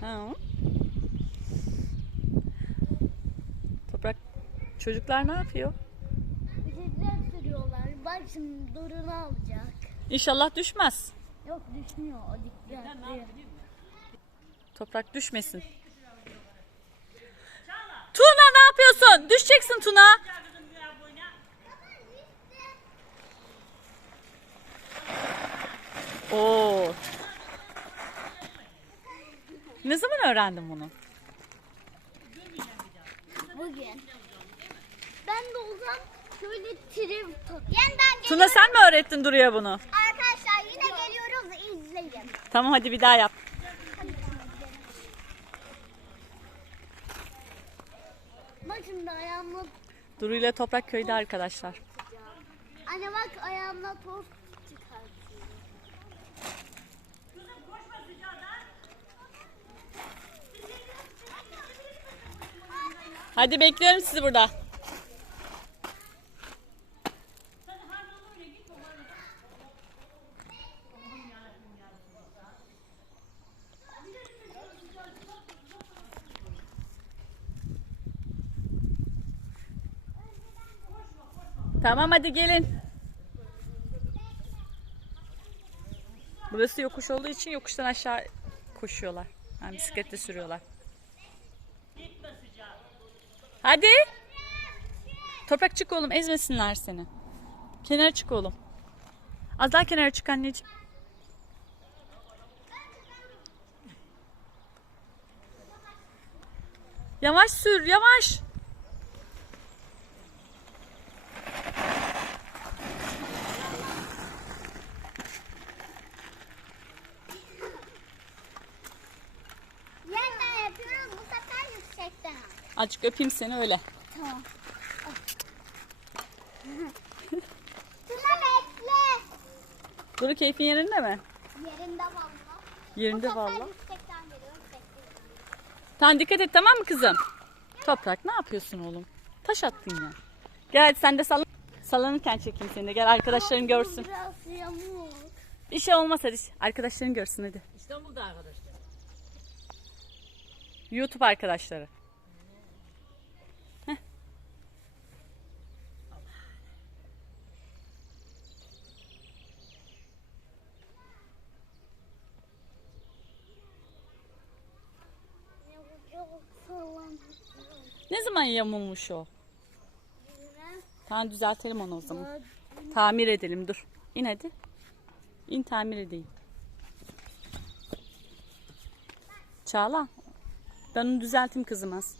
Ha. Toprak çocuklar ne yapıyor? Bisiklet sürüyorlar. Bak şimdi Dorun'u alacak. İnşallah düşmez. Yok düşmüyor o dikkatli. Toprak düşmesin. Tuna ne yapıyorsun? Düşeceksin Tuna. Oo. Ne zaman öğrendin bunu? Bugün. Ben de olsam şöyle trim tut. Yeniden Tuna sen mi öğrettin Duru'ya bunu? Arkadaşlar yine geliyoruz izleyin. Tamam hadi bir daha yap. Bak şimdi ayağımla Duru ile Toprak köyde arkadaşlar. Anne bak ayağımla toz Hadi bekliyorum sizi burada. Tamam hadi gelin. Burası yokuş olduğu için yokuştan aşağı koşuyorlar. Yani bisikletle sürüyorlar. Hadi. Toprak çık oğlum ezmesinler seni. Kenara çık oğlum. Az daha kenara çık anneciğim. Yavaş sür yavaş. Azıcık öpeyim seni öyle. Tamam. Tuna bekle. Duru keyfin yerinde mi? Yerinde valla. Yerinde valla. Tamam dikkat et tamam mı kızım? Toprak ne yapıyorsun oğlum? Taş attın ya. Gel hadi sen de sallan. Sallanırken çekeyim seni de. Gel arkadaşların görsün. Bir şey olmaz hadi. Arkadaşların görsün hadi. İstanbul'da arkadaşlar. YouTube arkadaşları. Ne zaman yamulmuş o? Tamam düzeltelim onu o zaman. Tamir edelim dur. İn hadi. İn tamir edeyim. Çağla. Ben onu düzelteyim kızım az.